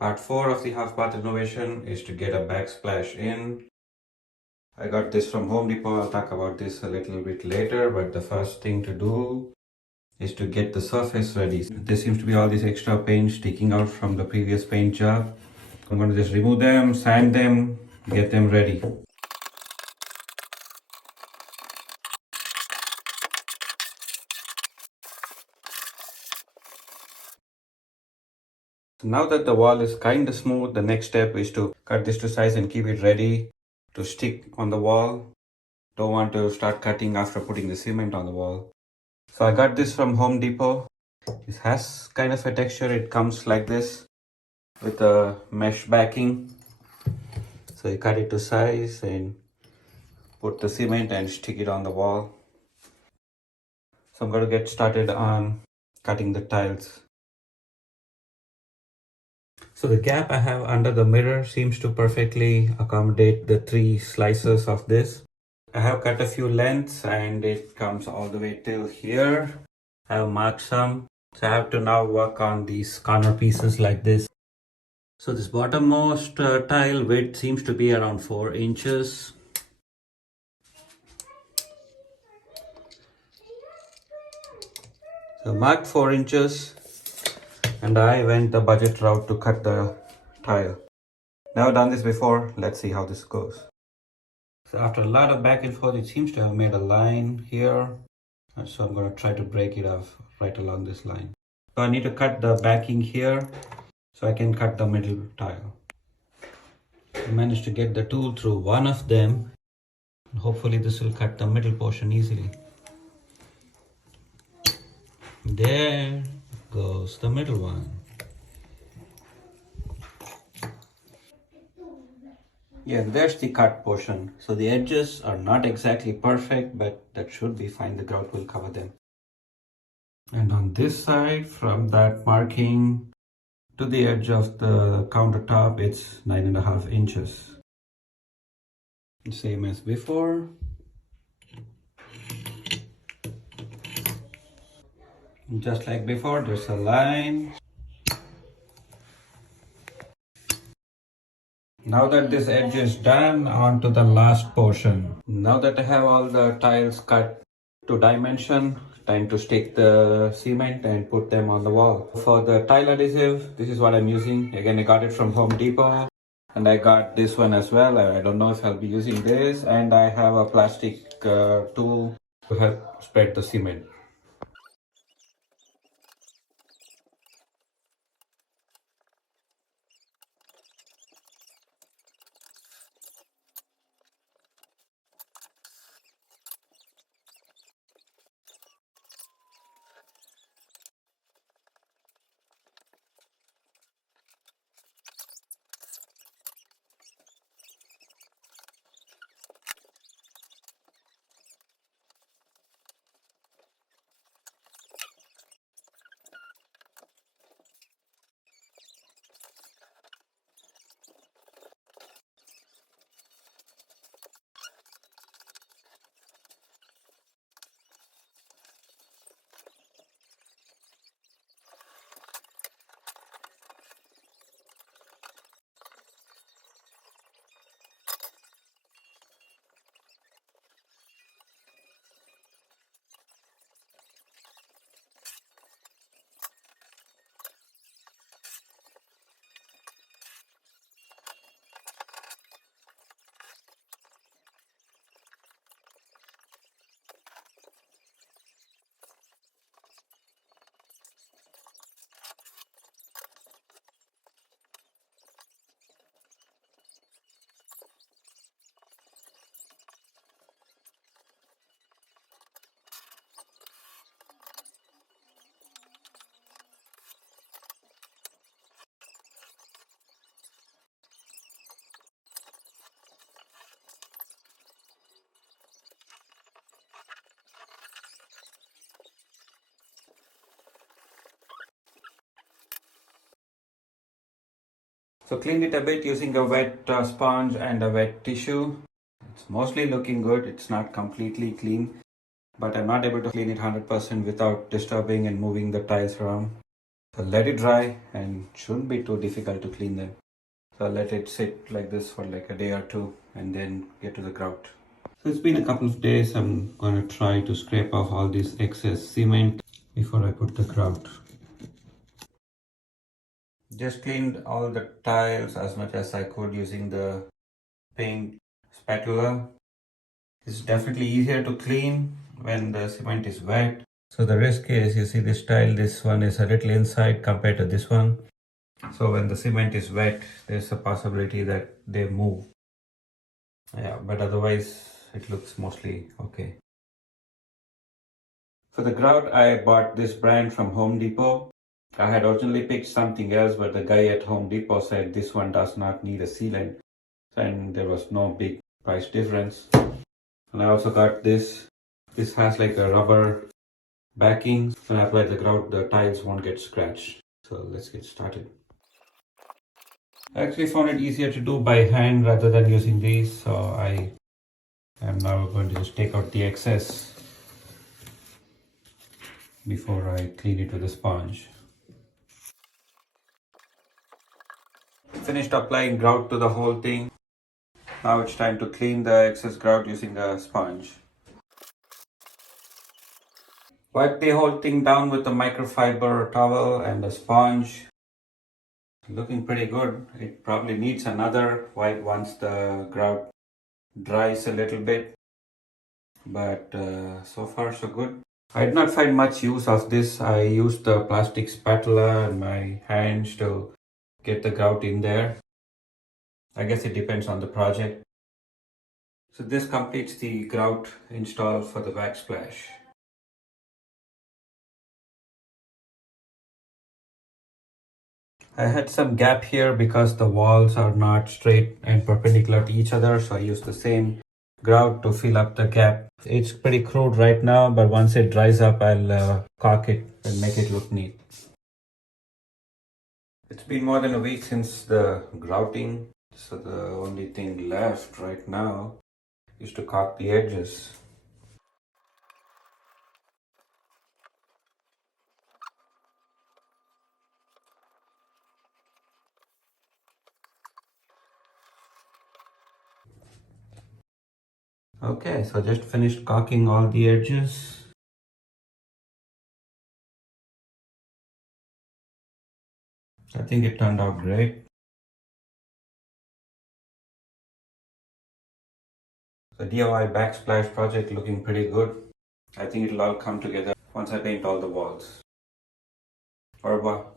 Part 4 of the half bath renovation is to get a backsplash in. I got this from Home Depot. I'll talk about this a little bit later, but the first thing to do is to get the surface ready. There seems to be all this extra paint sticking out from the previous paint job. I'm going to just remove them, sand them, get them ready. Now that the wall is kind of smooth, the next step is to cut this to size and keep it ready to stick on the wall. Don't want to start cutting after putting the cement on the wall. So I got this from Home Depot. It has kind of a texture. It comes like this with a mesh backing. So you cut it to size and put the cement and stick it on the wall. So I'm going to get started on cutting the tiles. So the gap I have under the mirror seems to perfectly accommodate the 3 slices of this. I have cut a few lengths and it comes all the way till here. I have marked some. So I have to now work on these corner pieces like this. So this bottommost tile width seems to be around 4 inches. So marked 4 inches and I went the budget route to cut the tile. Never done this before. Let's see how this goes. So after a lot of back and forth, it seems to have made a line here. And so I'm going to try to break it off right along this line. So I need to cut the backing here so I can cut the middle tile. I managed to get the tool through one of them. Hopefully this will cut the middle portion easily. There goes the middle one. Yeah, there's the cut portion. So the edges are not exactly perfect, but that should be fine. The grout will cover them. And on this side, from that marking to the edge of the countertop, it's 9.5 inches. Same as before. Just like before, there's a line. Now that this edge is done, on to the last portion. Now that I have all the tiles cut to dimension, time to stick the cement and put them on the wall. For the tile adhesive, this is what I'm using. Again, I got it from Home Depot. And I got this one as well. I don't know if I'll be using this. And I have a plastic tool to help spread the cement. So cleaned it a bit using a wet sponge and a wet tissue. It's mostly looking good. It's not completely clean, but I'm not able to clean it 100% without disturbing and moving the tiles around. So let it dry and shouldn't be too difficult to clean them. So I'll let it sit like this for like a day or two and then get to the grout. So it's been a couple of days. I'm going to try to scrape off all this excess cement before I put the grout. Just cleaned all the tiles as much as I could using the paint spatula. It's definitely easier to clean when the cement is wet. So the risk is, you see this tile, this one is a little inside compared to this one. So when the cement is wet, there's a possibility that they move. Yeah, but otherwise it looks mostly okay. For the grout, I bought this brand from Home Depot. I had originally picked something else, but the guy at Home Depot said this one does not need a sealant, and there was no big price difference. And I also got this. This has like a rubber backing. When I apply the grout, the tiles won't get scratched. So let's get started. I actually found it easier to do by hand rather than using these. So I am now going to just take out the excess before I clean it with a sponge. Finished applying grout to the whole thing. Now it's time to clean the excess grout using a sponge. Wipe the whole thing down with a microfiber towel and a sponge. Looking pretty good. It probably needs another wipe once the grout dries a little bit. But so far so good. I did not find much use of this. I used the plastic spatula and my hands to get the grout in there. I guess it depends on the project. So this completes the grout install for the backsplash. I had some gap here because the walls are not straight and perpendicular to each other, so I used the same grout to fill up the gap. It's pretty crude right now, but once it dries up, I'll caulk it and make it look neat. It's been more than a week since the grouting, so the only thing left right now is to caulk the edges. Okay, so just finished caulking all the edges. I think it turned out great. The DIY backsplash project looking pretty good. I think it'll all come together once I paint all the walls. Au revoir.